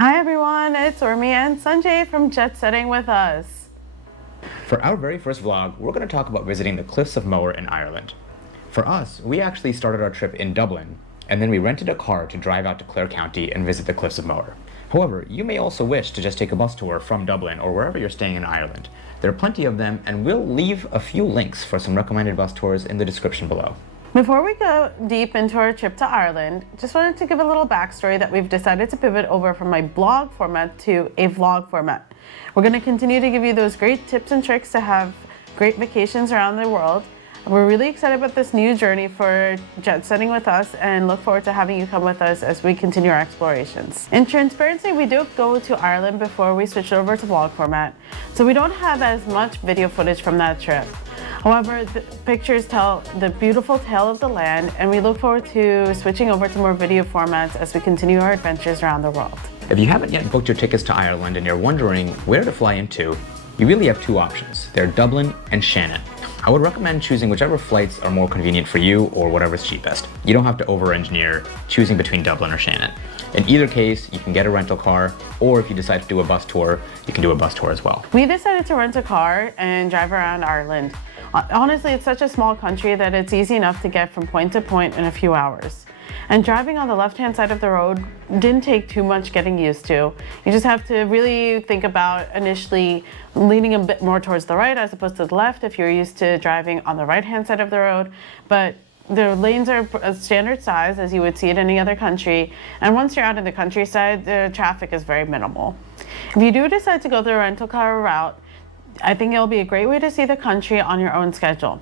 Hi everyone, it's Urmi and Sanjay from Jetsetting With US. For our very first vlog, we're going to talk about visiting the Cliffs of Moher in Ireland. For us, we actually started our trip in Dublin, and then we rented a car to drive out to Clare County and visit the Cliffs of Moher. However, you may also wish to just take a bus tour from Dublin or wherever you're staying in Ireland. There are plenty of them, and we'll leave a few links for some recommended bus tours in the description below. Before we go deep into our trip to Ireland, just wanted to give a little backstory that we've decided to pivot over from my blog format to a vlog format. We're going to continue to give you those great tips and tricks to have great vacations around the world. We're really excited about this new journey for Jet Setting With Us and look forward to having you come with us as we continue our explorations. In transparency, we do go to Ireland before we switch over to vlog format, so we don't have as much video footage from that trip. However, the pictures tell the beautiful tale of the land, and we look forward to switching over to more video formats as we continue our adventures around the world. If you haven't yet booked your tickets to Ireland and you're wondering where to fly into, you really have two options. They're Dublin and Shannon. I would recommend choosing whichever flights are more convenient for you or whatever's cheapest. You don't have to over-engineer choosing between Dublin or Shannon. In either case, you can get a rental car, or if you decide to do a bus tour, you can do a bus tour as well. We decided to rent a car and drive around Ireland. Honestly, it's such a small country that it's easy enough to get from point to point in a few hours. And driving on the left-hand side of the road didn't take too much getting used to. You just have to really think about initially leaning a bit more towards the right as opposed to the left if you're used to driving on the right-hand side of the road. But the lanes are a standard size as you would see in any other country. And once you're out in the countryside, the traffic is very minimal. If you do decide to go the rental car route, I think it'll be a great way to see the country on your own schedule.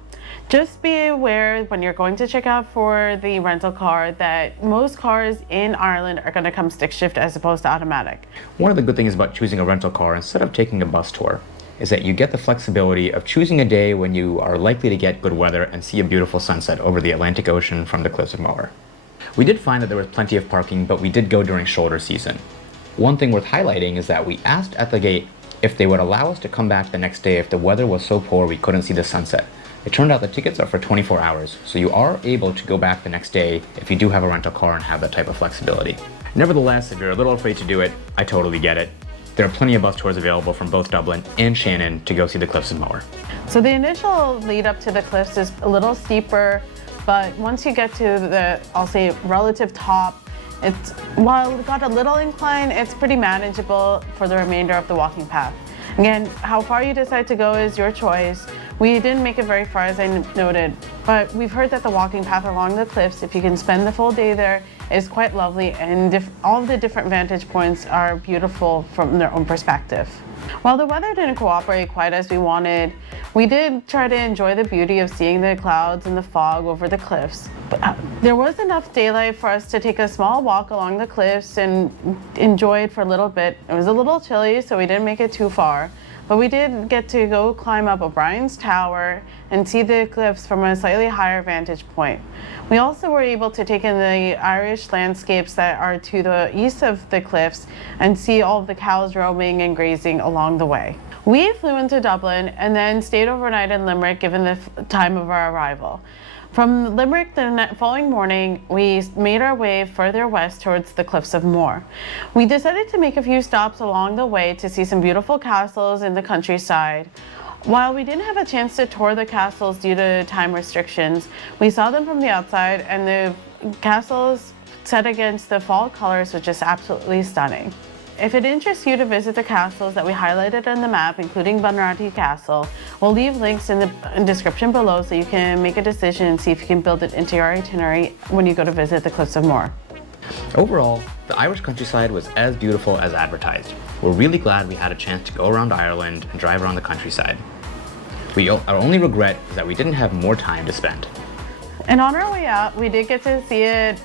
Just be aware when you're going to check out for the rental car that most cars in Ireland are going to come stick shift as opposed to automatic. One of the good things about choosing a rental car instead of taking a bus tour is that you get the flexibility of choosing a day when you are likely to get good weather and see a beautiful sunset over the Atlantic Ocean from the Cliffs of Moher. We did find that there was plenty of parking, but we did go during shoulder season. One thing worth highlighting is that we asked at the gate if they would allow us to come back the next day if the weather was so poor we couldn't see the sunset. It turned out the tickets are for 24 hours, so you are able to go back the next day if you do have a rental car and have that type of flexibility. Nevertheless, if you're a little afraid to do it, I totally get it. There are plenty of bus tours available from both Dublin and Shannon to go see the Cliffs of Moher. So the initial lead up to the cliffs is a little steeper, but once you get to the, I'll say, relative top, while it got a little incline, it's pretty manageable for the remainder of the walking path. Again, how far you decide to go is your choice. We didn't make it very far, as I noted, but we've heard that the walking path along the cliffs, if you can spend the full day there, is quite lovely, and all of the different vantage points are beautiful from their own perspective. While the weather didn't cooperate quite as we wanted, we did try to enjoy the beauty of seeing the clouds and the fog over the cliffs. But there was enough daylight for us to take a small walk along the cliffs and enjoy it for a little bit. It was a little chilly, so we didn't make it too far. But we did get to go climb up O'Brien's Tower and see the cliffs from a slightly higher vantage point. We also were able to take in the Irish landscapes that are to the east of the cliffs and see all of the cows roaming and grazing along the way. We flew into Dublin and then stayed overnight in Limerick given the time of our arrival. From Limerick the following morning, we made our way further west towards the Cliffs of Moher. We decided to make a few stops along the way to see some beautiful castles in the countryside. While we didn't have a chance to tour the castles due to time restrictions, we saw them from the outside, and the castles set against the fall colors were just absolutely stunning. If it interests you to visit the castles that we highlighted on the map, including Bunratty Castle, we'll leave links in the description below so you can make a decision and see if you can build it into your itinerary when you go to visit the Cliffs of Moher. Overall, the Irish countryside was as beautiful as advertised. We're really glad we had a chance to go around Ireland and drive around the countryside. Our only regret is that we didn't have more time to spend. And on our way out, we did get to see a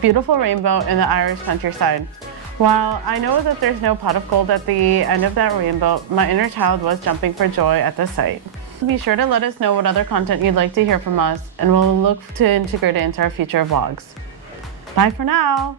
beautiful rainbow in the Irish countryside. While I know that there's no pot of gold at the end of that rainbow, my inner child was jumping for joy at the sight. Be sure to let us know what other content you'd like to hear from us, and we'll look to integrate it into our future vlogs. Bye for now!